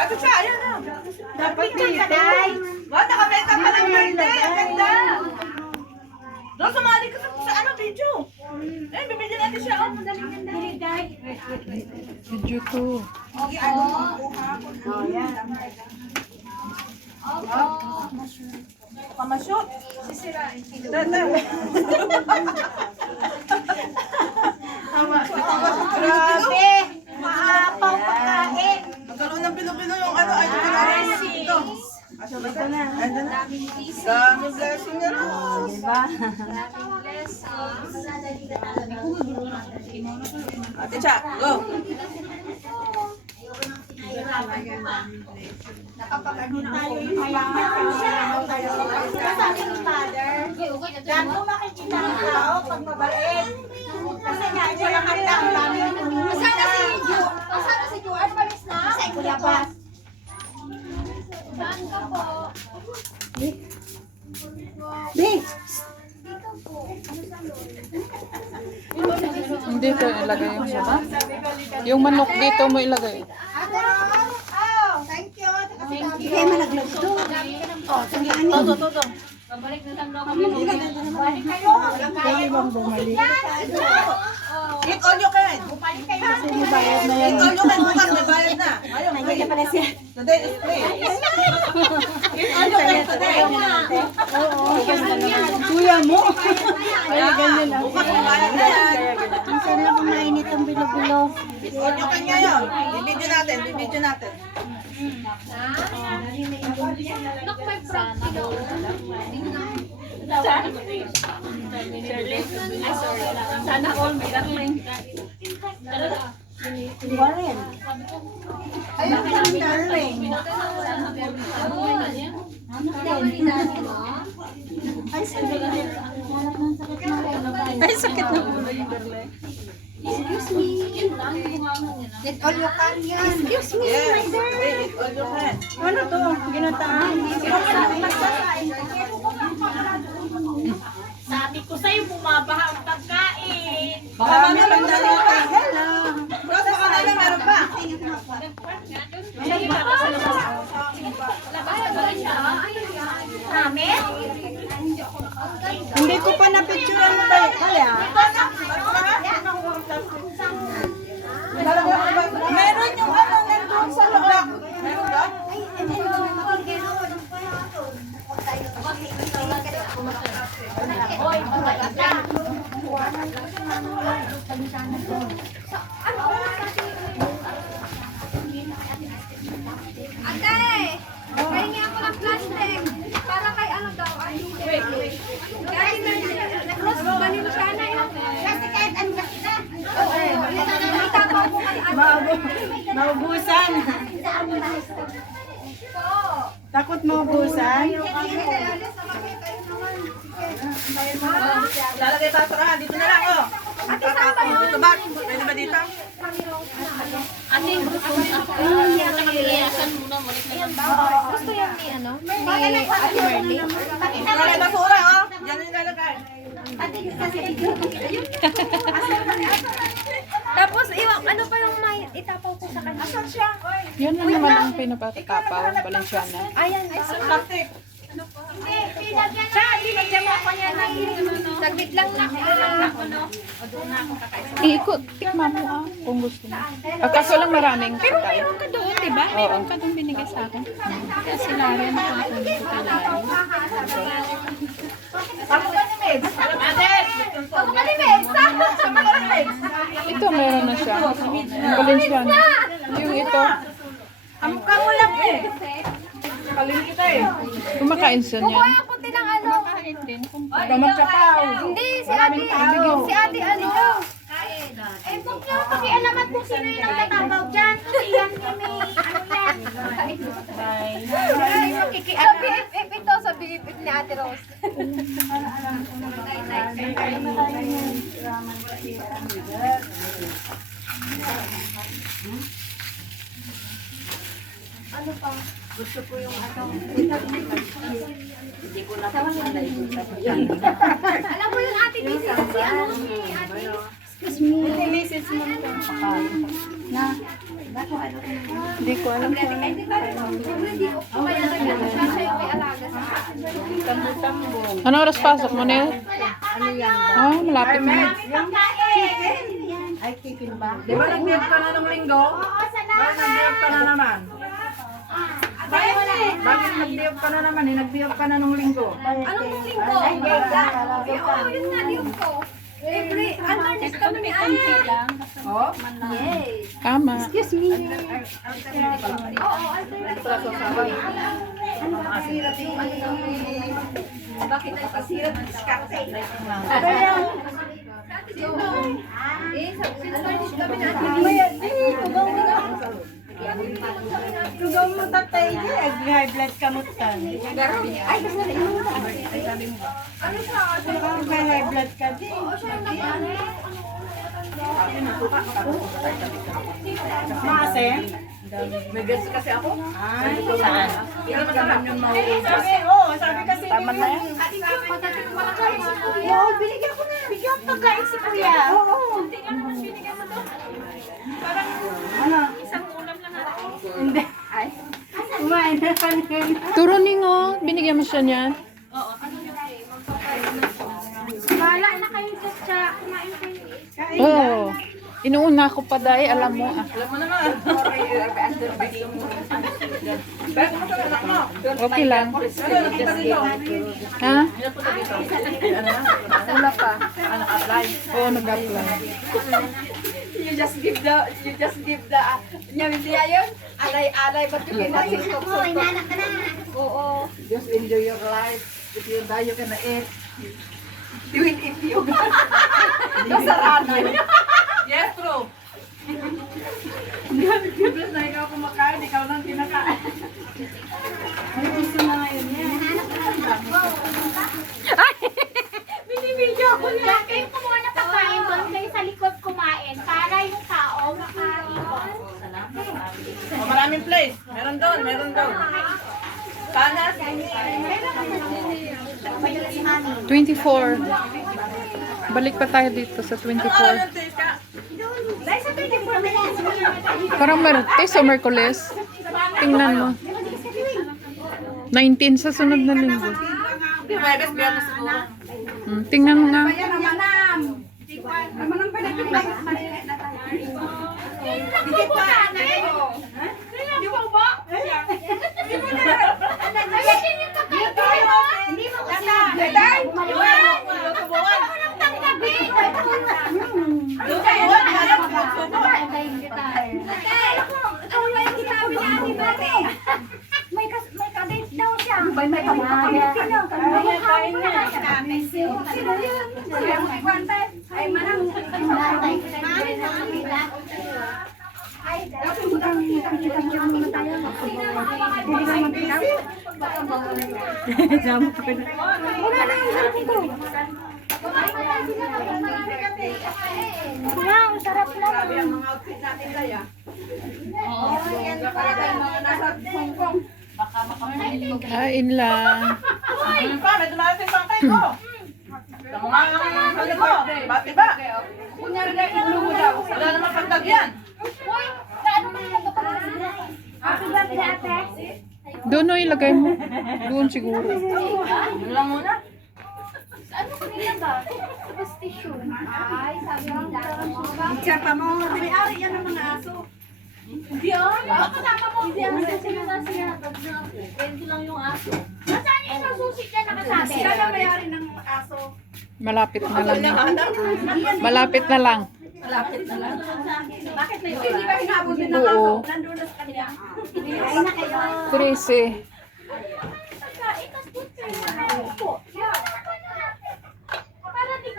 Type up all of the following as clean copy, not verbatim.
Ate siya, ayan na. Dapat bitay. Wow, naka-makeup pa ng birthday. Ang ganda. Doon, sumali ka sa ano, video. Eh, bibigyan natin siya. Oh, madaling ganda. Video ko. Okay, ano mo kuha ko. Oh, yan. Pamashoot. Sisirain. Dada. Grabe. Maapaw pagkain. Magkaroon ng pilo-pilo yung ano. Ay, ito. Ito na. Ito na. Daming blessing niya, Rose. Diba? Ate Cha, go. Sabi ni Father, dyan mo makikita ng tao pag mabait. Kasi nga, siya lang ang dami ng Masana si Ju. Masana si Ju. Ay, palis na. Sa Kulabas. Saan ka po? Hindi ko ilagay yung sama. Yung manok dito mo ilagay. Thank you. Hindi kayo malaglag to. Oh, sige, ano? Todo. Babalik na lang daw kami. Balik kayo. Kaya bang bumalik? Eat all you can. Balik kayo. Kasi may bayad na yan. Eat all you can. Bukas may bayad na. Ayun, Nandiyan na pala siya. today is free. Eat all you can today. Oo. Kuya mo. Ay, ganyan lang. Bukas may bayad na yan. Minsan lang kumainit ang bilo-bilo. Eat all you can ngayon. Bibidyo natin, bibidyo natin. Look, may frog. Sana all may darling. Warren. Ayun ang darling. Ay, sakit. Ay, sakit na. Excuse me. Let all you can yan. Excuse me, Yes. my darling. Eat all you can. Ano to? Ginataan. Sabi ko sa'yo, bumabaha ang pagkain. Baka mamaya magdala ka. Baka baka namin meron pa. Namin? Hindi ko pa na-picturean mo tayo. Kaya? Meron yung ano nandun sa loob. Meron ba? Ate! Pahingi ako ng plastic. Para kay ano daw. Kaya Rose Valenciana yung plastic kahit ano kasi na. Oo. Itapaw ko kay ano. Maubusan. Takot maubusan? Lalagay pa sa dito na lang oh. Dito ba? Pwede ba dito? Gusto yan ni ano? Ni Ate Marley. Lalagay basura oh. Yan yung lalagay. Tapos iwan, ano pa yung may itapaw ko sa kanya? Asan siya? Yan lang naman ang pinapatapaw, Valenciana. Ayan, ay Plastic. Hindi, pinagyan na. Pinagyan mo ako niya ng saglit lang na. Iikot, tikman mo ah, kung gusto mo. Kaso lang maraming Pero tayo. mayroon ka doon, di ba? Mayroon ka doon binigay sa akin. Kaya sila rin ako hindi ko kailangan. Ako ka ni Meds. Ako ka ni Meds. Sama ka ni Meds. Ito meron na siya. Yung Valenciana. Yung ito, Ang mukha mo lang eh. Kalim kita eh. kumakain siya niya. Kuya ako din ang ano. Kahit din, kung Gamat ka pa. Hindi, si ate. Si ate ano. Eh, kung niyo pakialaman kung sino yung nagtatabaw dyan. Iyan kami. Ano yan? Sa BFF ito, sa BFF ni Ate Rose. Ano pa? Gusto ko yung ano. Hindi ko na Alam mo yung ate Mrs. Si ano si ate. Excuse me. Mrs. mo na. Hindi ko alam kung ano. Hindi ko kaya siya yung may alaga sa akin. Ano oras pasok mo, Nel? Ah, malapit na. Ay, chicken ba? Di ba nag-diop ka na nung linggo? Bakit nag-diop ka na naman? Bakit nag-diop ka na naman? Nag-diop ka na nung linggo. Anong linggo? Oo, yun nga, diop ko. Every, Mondays kami ni Ate. Oh? Yes. Tama. Oo, bakit ay pasirat ng diskarte? Tugaw mo tatay niya, high blood kamutan. Ay, kasi nainuman. Ano siya? May high blood ka din. Oo, siya yung nag-ano. Maasim? May guess kasi ako. Ay, saan? Hindi naman naman yung mauubos. Sabi kasi tama na yan. Oo, binigyan ko na. Bigyan ko pagkain si Kuya. Oo. Hindi. Kumain na kanina. Turuning oh. Binigyan mo siya niyan. Bahala na kayo siya. Kumain kayo. Oo. Oh. Inuuna ko pa dahil alam mo ah. Alam mo naman. Bakit mo sa anak mo? Okay lang. Ano nakita dito? Ha? Wala pa. Ano apply? Oo, nag-apply. You just give the, niya yun? Alay, ba't yung pinasin ko? Oo, inanak ka na. Oo. Just enjoy your life. If you die, you can eat. You will eat you. Nasarado. Yes, true. Ibig na ikaw kumakain, ikaw nang kinakain. Binibidyo ko lang. Kayo kumuha na pagkain doon. Kayo sa likod kumain. Para yung tao makaikot. Oh, maraming place. Meron doon, meron doon. Sana. 24. Balik pa tayo dito sa Ano 24. oras tayo ka? Dahil sa 24 minutes. Parang Martes o Merkules. Tingnan mo. 19 sa sunod na linggo. Hindi, Webes, Biyernes siguro. Tingnan mo nga. Dikit pa. Hindi mo ba? Hindi mo kasi. Doon kayo, alam mo, magsubo. Ano ba yung sinabi ni Ate Bate? May kadate daw siya. May kamukha. Sino yun? Ay, manang. Wow, sarap naman. Ang mga outfit natin daya. Kain lang. Pa, may dumarating pang kayo ko. Tama nga ang ano ko. Bati ba? Kunyari na inulo mo daw. Wala naman pagtagyan. Uy, ano man yung nagpapalala? Happy birthday, ate. Doon o ilagay mo. Doon siguro. Yun lang muna. Ano kanina ba? Superstition. Ay, sabi nila. Tsaka mo. May-ari yan ng mga aso. Hindi ah. Kasama mo. Hindi ah. Sino ba siya? Pwede lang yung aso. Nasaan yung isang susi dyan nakasabi? Siya na may-ari ng aso. Malapit na lang. Malapit na lang. Bakit na yun? Hindi ba hinabol din ng aso? Oo. Nandun na sa kanya. Ay na kayo. 13.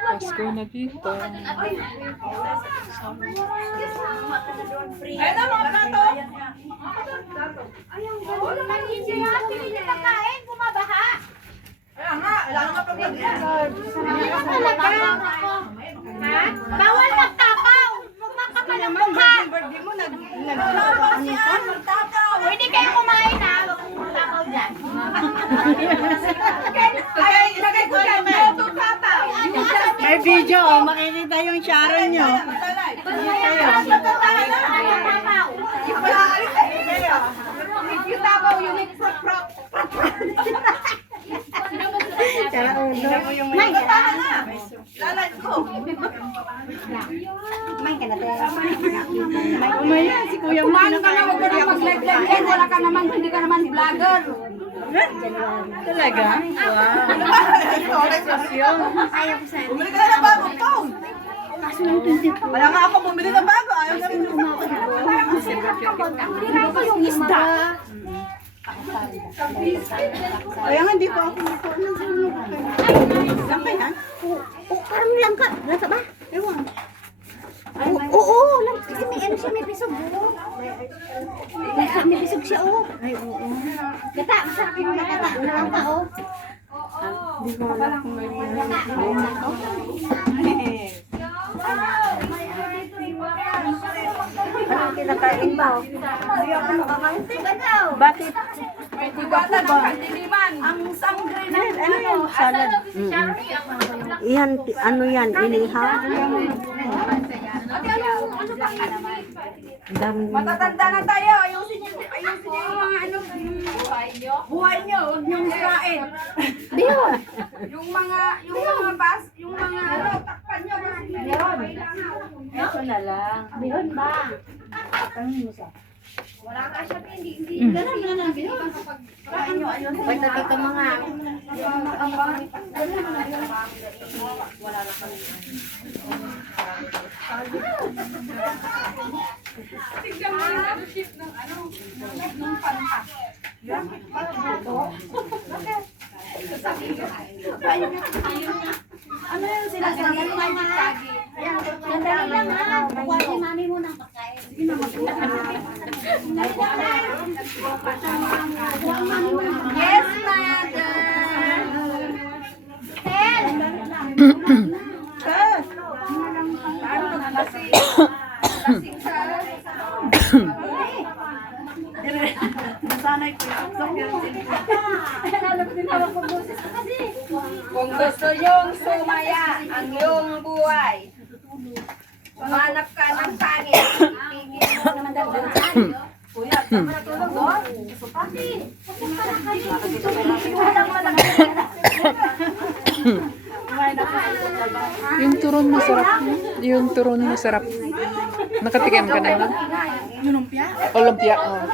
Pasko na dito. Ayun na mga plato. Hindi na pagkain, bumabaha. Kaya nga, wala naman pagtagyan. Ha? Bawal magtapaw. Huwag makapal ang mukha. Hindi kayo kumain ha. Huwag mong magtapaw dyan. Ay, ilagay ko dyan. Ito, tapaw. May video, oh. Makikita yung Sharon nyo. Ayaw tapaw. ako, unique prop. May ka na. Lalan ko. May ka na. Umaya, si Kuya Kumain ka na, huwag ka na mag-live yan. Wala ka naman, hindi ka naman vlogger. Talaga? Bumili ka na ng bagong phone. Wala nga ako bumili ng bago. Ayaw na rin yung Yung isda. Kaya nga, hindi ko ako langka yan? Parang langka. Langka ba? Ewan. Oo, langka. Kasi may ano siya, may pisog. May pisog siya, oh. Ay, oo. Gata, masarap yung gata. Langka, oh. Hindi ko alam kung may Anong kinakain mo? Hindi ako nakakain. Bakit? bata ng kadiliman. Ang sangre na ano. Salad. Yan, ano yan? Inihaw? Matatanda na tayo. Ayusin niyo yung mga ano. Buhay niyo. Huwag niyong sirain. Yung mga bas, yung mga ano, takpan niyo. Ito na lang. Bihon ba? Tanong mo siya. Wala ka siya, hindi. Ganun na lang, bihon. Pwede dito mga. Ano yung sila sinabi mga? Sandali lang ha. Kuha si mami mo ng pagkain. Yes, mother. Nasanay ko Kung gusto yung sumaya ang iyong buhay, manap ka ng pangit. Tigil mo naman dagdagan. Kuya, saan mo natulog doon? Supati. Yung turon masarap. Yung turon masarap. Nakatikim ka na yun? Lumpia? O, lumpia. Oh.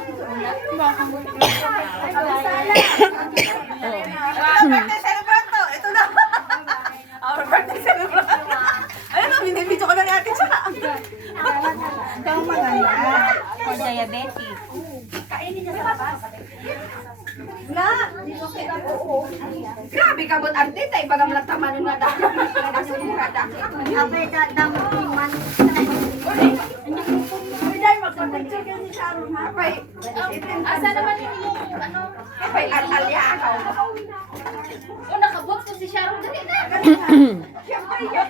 birthday celebrant to. Ito na. Our birthday celebrant. Ayun na, binibidyo ko na ni Ate Cha. Ikaw maganda. For diabetic. Grabe ka bot ante tay bagam lataman nga dahil nga dahil. Abay dadang man. Uday magpapicture ka ni Sharon ha. Asa naman yung ano? Pay atalya ako. O nakabot ko si Sharon dali na. Siyempre yun.